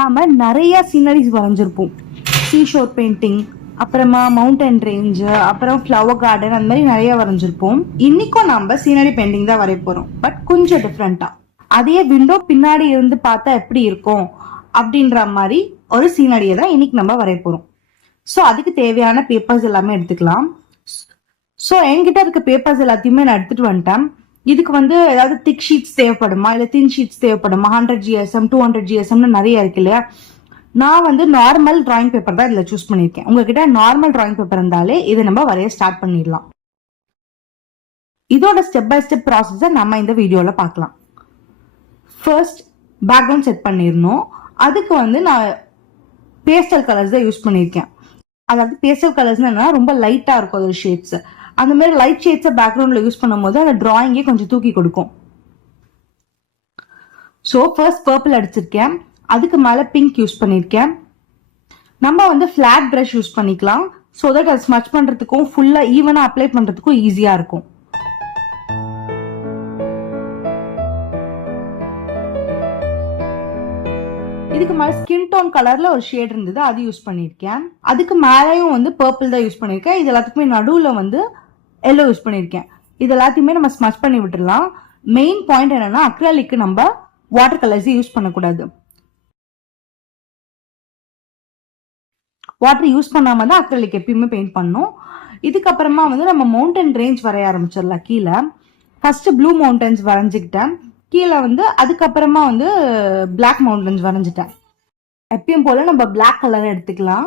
நாம நிறைய sceneries வரைஞ்சிருப்போம். Seashore painting, அப்புறமா மவுண்டன் ரேஞ்சு, அப்புறம் ஃப்ளவர் கார்டன், அந்த மாதிரி நிறைய வரைஞ்சிருப்போம். இன்னைக்கும் நம்ம சீனரி பெயிண்டிங் தான் வரைய போறோம், பட் கொஞ்சம் டிஃப்ரெண்டா. அதே விண்டோ பின்னாடி இருந்து பார்த்தா எப்படி இருக்கும் அப்படின்ற மாதிரி ஒரு சீனரியை தான் இன்னைக்கு நம்ம வரைய போறோம். ஸோ அதுக்கு தேவையான பேப்பர்ஸ் எல்லாமே எடுத்துக்கலாம். ஸோ என்கிட்ட இருக்க பேப்பர்ஸ் எல்லாத்தையுமே நான் எடுத்துட்டு வந்துட்டேன். இதுக்கு ஏதாவது திக் ஷீட்ஸ் தேவைப்படுமா, இல்லை தின் ஷீட்ஸ் தேவைப்படுமா, 100 GSM 200 GSM நிறைய இருக்கு இல்லையா. நான் நார்மல் டிராயிங் பேப்பர் தான் இதில் சூஸ் பண்ணியிருக்கேன். உங்ககிட்ட நார்மல் டிராயிங் பேப்பர் இருந்தாலே இதை நம்ம வரைய ஸ்டார்ட் பண்ணிடலாம். இதோட ஸ்டெப் பை ஸ்டெப் ப்ராசஸை நம்ம இந்த வீடியோல பார்க்கலாம். ஃபர்ஸ்ட் பேக்ரவுண்ட் செட் பண்ணிடணும். அதுக்கு நான் பேஸ்டல் கலர்ஸ் தான் யூஸ் பண்ணியிருக்கேன். அதாவது பேஸ்டல் கலர்ஸ் என்னன்னா ரொம்ப லைட்டா இருக்கும் அதோட ஷேட்ஸ். அந்த மாதிரி லைட் ஷேட்ஸை பேக்ரவுண்ட்ல யூஸ் பண்ணும்போது அந்த டிராயிங்கே கொஞ்சம் தூக்கி கொடுக்கும். ஸோ ஃபர்ஸ்ட் பர்பிள் அடிச்சிருக்கேன். அதுக்கு மேல பிங்க் யூஸ் பண்ணியிருக்கேன். நம்ம ஃபிளாட் பிரஷ் யூஸ் பண்ணிக்கலாம். ஸோ தட் அது ஸ்மச் பண்றதுக்கும் ஃபுல்லா ஈவனா அப்ளை பண்றதுக்கும் ஈஸியா இருக்கும். இதுக்கு மேல ஸ்கின் டோன் கலர்ல ஒரு ஷேட் இருந்தது, அது யூஸ் பண்ணிருக்கேன். அதுக்கு மேலேயும் பர்பிள் தான் யூஸ் பண்ணிருக்கேன். இது எல்லாத்துக்குமே நடுவுல எல்லோ யூஸ் பண்ணிருக்கேன். இது எல்லாத்தையுமே நம்ம ஸ்மச் பண்ணி விட்டுடலாம். மெயின் பாயிண்ட் என்னன்னா, அக்ரிலிக்கு நம்ம வாட்டர் கலர்ஸ் யூஸ் பண்ணக்கூடாது. வாட்டர் யூஸ் பண்ணாம தான் அக்ரிலிக் எப்பயுமே பெயிண்ட் பண்ணணும். இதுக்கப்புறமா நம்ம மவுண்டன் ரேஞ்ச் வரைய ஆரம்பிச்சிடலாம். கீழே ஃபர்ஸ்ட் ப்ளூ மவுண்டன்ஸ் வரைஞ்சுக்கிட்டேன். கீழே அதுக்கப்புறமா பிளாக் மவுண்டன்ஸ் வரைஞ்சிட்டேன். எப்பயும் போல நம்ம பிளாக் கலர் எடுத்துக்கலாம்.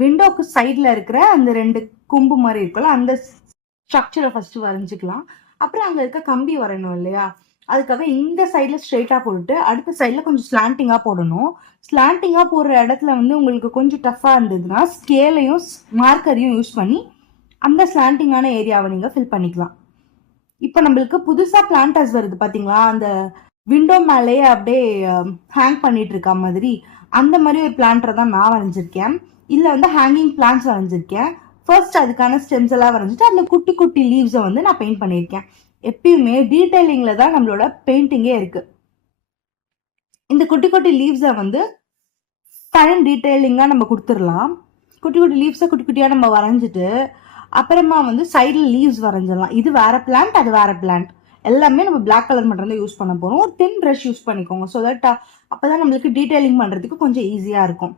விண்டோக்கு சைட்ல இருக்கிற அந்த 2 கொம்பு மாதிரி இருக்குல்ல, அந்த ஸ்ட்ரக்சரை ஃபர்ஸ்ட் வரைஞ்சிக்கலாம். அப்புறம் அங்க இருக்க கம்பி வரையணும் இல்லையா, அதுக்காக இந்த சைட்ல ஸ்ட்ரெயிட்டா போட்டுட்டு அடுத்த சைட்ல கொஞ்சம் ஸ்லாண்டிங்கா போடணும். ஸ்லாண்டிங்கா போடுற இடத்துல உங்களுக்கு கொஞ்சம் டஃபா இருந்ததுன்னா ஸ்கேலையும் மார்க்கரையும் யூஸ் பண்ணி அந்த ஸ்லாண்டிங்கான ஏரியாவை நீங்க ஃபில் பண்ணிக்கலாம். இப்ப நம்மளுக்கு புதுசா பிளான்டர்ஸ் வருது பாத்தீங்களா, அந்த விண்டோ மேலேயே அப்படியே ஹேங் பண்ணிட்டு இருக்க மாதிரி, அந்த மாதிரி ஒரு பிளான்டர் தான் நான் வரைஞ்சிருக்கேன். இதுல ஹேங்கிங் பிளான்ட்ஸ் வரைஞ்சிருக்கேன். ஃபர்ஸ்ட் அதுக்கான ஸ்டெம்ஸ் எல்லாம் வரைஞ்சிட்டு அதுல குட்டி குட்டி லீவ்ஸை நான் பெயிண்ட் பண்ணியிருக்கேன். எப்பயுமே டீடைலிங்ல தான் நம்மளோட பெயிண்டிங்கே இருக்கு. இந்த குட்டி குட்டி லீவ்ஸை ஃபைன் டீடைலிங்கா நம்ம கொடுத்துடலாம். குட்டி குட்டி லீவ்ஸை குட்டி குட்டியா நம்ம வரைஞ்சிட்டு அப்புறமா சைடில் லீவ்ஸ் வரைஞ்சிடலாம். இது வேற பிளான்ட், அது வேற பிளான்ட். எல்லாமே நம்ம பிளாக் கலர் மட்டும் தான் யூஸ் பண்ண போறோம். ஒரு தின் ப்ரஷ் யூஸ் பண்ணிக்கோங்க. ஸோ தட் அப்பதான் நம்மளுக்கு டீடைலிங் பண்றதுக்கு கொஞ்சம் ஈஸியா இருக்கும்.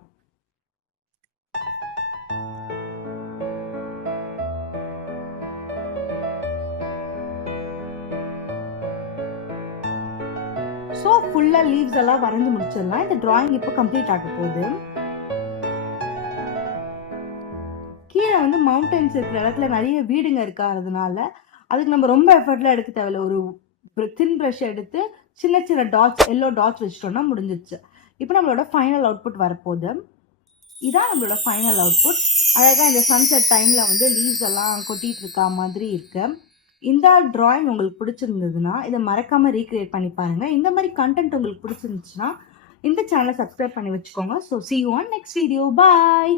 ஸோ ஃபுல்லா லீவ்ஸ் எல்லாம் வரைஞ்சு முடிச்சிடலாம். இந்த டிராயிங் இப்போ கம்ப்ளீட் ஆக போகுது. கீழே மவுண்டன்ஸ் இருக்கிற இடத்துல நிறைய வீடுங்க இருக்காததுனால அதுக்கு நம்ம ரொம்ப எஃபர்ட்லாம் எடுக்க தேவையில்ல. ஒரு தின் ப்ரஷ் எடுத்து சின்ன சின்ன டாட்ஸ், எல்லோ டாட்ஸ் வச்சிட்டோம்னா முடிஞ்சிருச்சு. இப்போ நம்மளோட ஃபைனல் அவுட்புட் வரப்போகுது. இதான் நம்மளோட ஃபைனல் அவுட்புட். அழகாக இந்த சன்செட் டைம்ல லீவ்ஸ் எல்லாம் கொட்டிட்டு இருக்கா மாதிரி இருக்கு. இந்த டிராயிங் உங்களுக்கு பிடிச்சிருந்ததுன்னா இதை மறக்காம ரீக்ரியேட் பண்ணி பாருங்க. இந்த மாதிரி கண்டென்ட் உங்களுக்கு பிடிச்சிருந்துச்சுன்னா இந்த சேனலை சப்ஸ்கிரைப் பண்ணி வச்சுக்கோங்க. So see you on next video. Bye.